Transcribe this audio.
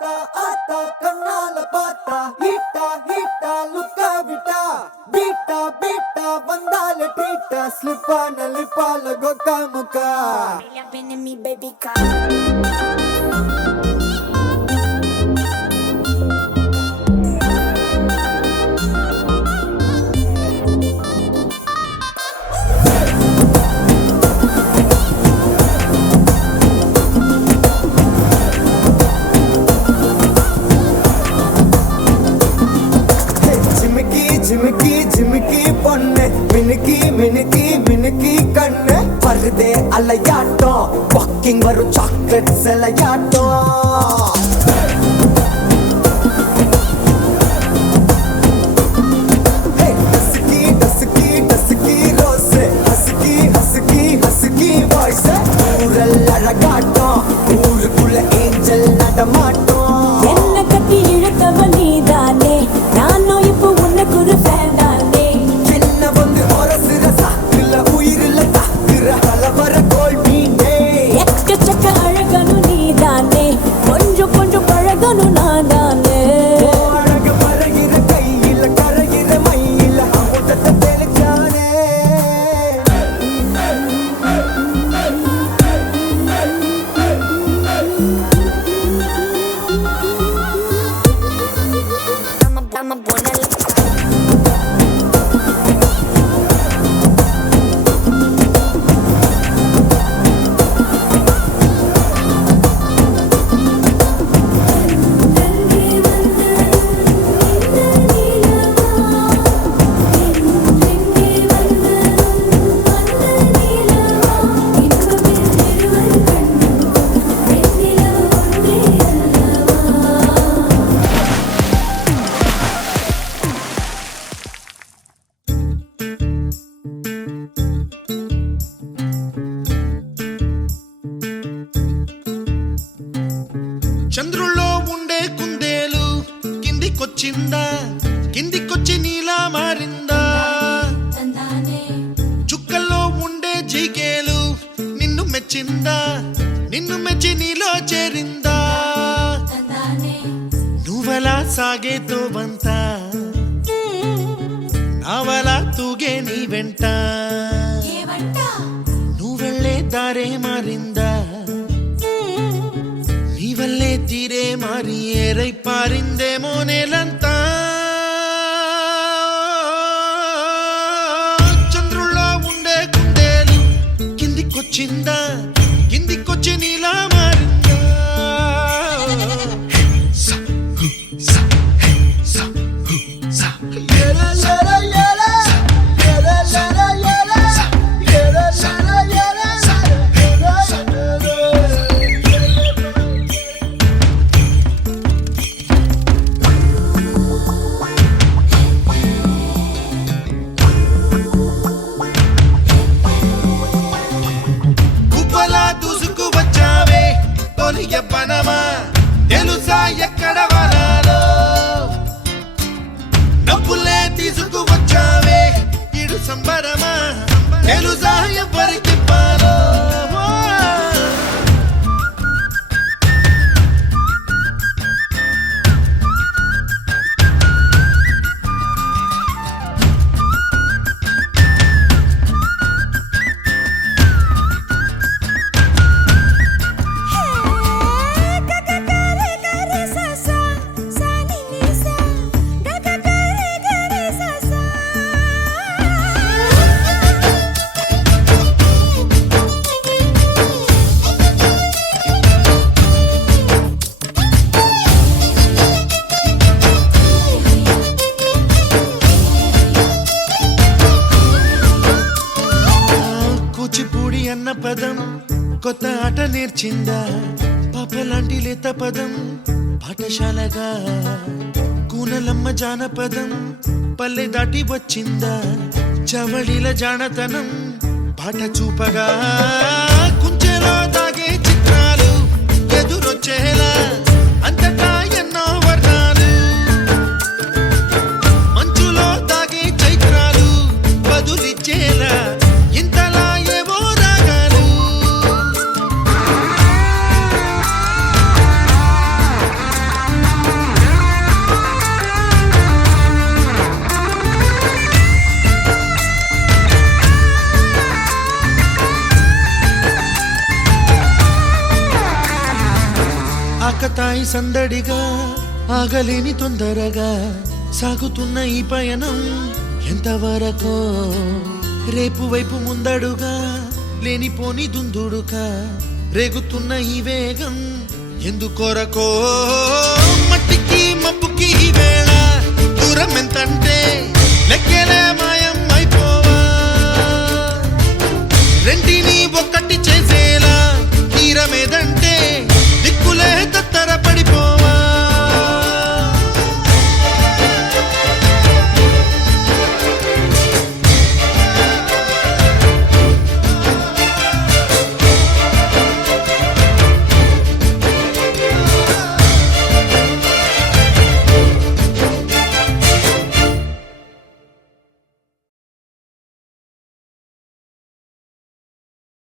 ఆతా ఆతా కన్నాల పాత హీటా హీటా లుక్క విటా బీటా బీటా వందాల టీటా స్లిపాన లిపాల గొక్కముకా me baby car झिमकी झिमकी பொண்ணு மினுக்கி மினுக்கி மினுக்கி கண்ணு வருதே அலையாட்டம் வாக்கிங் வரும் சாக்லேட் செலையாட்டம் dusky dusky dusky rose husky husky husky voice ஊரல் அழகாட்டம் ஊருக்குள்ள ஏஞ்சல் நடமாட்டம் என்ன கட்டி இழுத்தவ நீதானே நானும் இப்போ உனக்கு ஒரு ஃபேன் தானே என்ன வந்து ஒரசுற சாக்குல உயிரில தாக்குற ஹலவர கோல் மீனே எக்கச்சக்க அழகனு நீதானே கொஞ்சம் கொஞ்சம் பழகனு நான் தானே அழக பறகிற கையில கரைகிற மயில அமுதத்தை தெளிச்சானே I'm a buena చంద్రుల్లో ఉండే కుందేలు కిందికొచ్చిందా కిందికొచ్చి నీలా మారిందా చుక్కల్లో ఉండే జీకేలు నిన్ను మెచ్చిందా నిన్ను మెచ్చి నీలో చేరిందా నువ్వలా సాగేతో వంత నావలా తూగే నీ వెంట నువ్వెళ్ళే దారే మారిందా నీవల్లే తీరే మారి ఏరై పారిందేమో నేలంతా చంద్రుల్లో ఉండే కుందేలు కిందికొచ్చిందా కిందికొచ్చి నీలా మారిందా స హు స హే స హు స ఏల ఏల ఏల ఏల ఏల ఏల ఏల గుబ్బలా దూసుకు వచ్చావే తొలి ఎవ్వనమా తెలుసా ఎక్కడ వనాలో నవ్వులే తీసుకు వచ్చావే ఇడు సంబరమా తెలుసా ఎవరికి పాలో కూచిపూడి అన్న పదం కొత్త ఆట నేర్చిందా పాపలాంటి లేత పదం పాఠశాలగా కూనలమ్మ జానపదం పల్లె దాటి వచ్చిందా చవళిల జానతనం పాట చూపగా కుంచెలో దాగే చిత్రాలు ఎదురొచ్చేలా అంతటా ఎన్నో వర్ణాలు మంచులో దాగే చైత్రాలు బదులిచ్చేలా ఇంతలా ఏవో రాగాలు ఆకతాయి సందడిగా ఆగలేని తొందరగా సాగుతున్న ఈ పయనం ఎంతవరకో రేపు వైపు ముందడుగా లేనిపోని దుందుడుగా రేగుతున్న ఈ వేగం ఎందుకొరకో మట్టికి మబ్బుకి ఈ వేళ దూరం ఎంతంటే లెక్కలేమా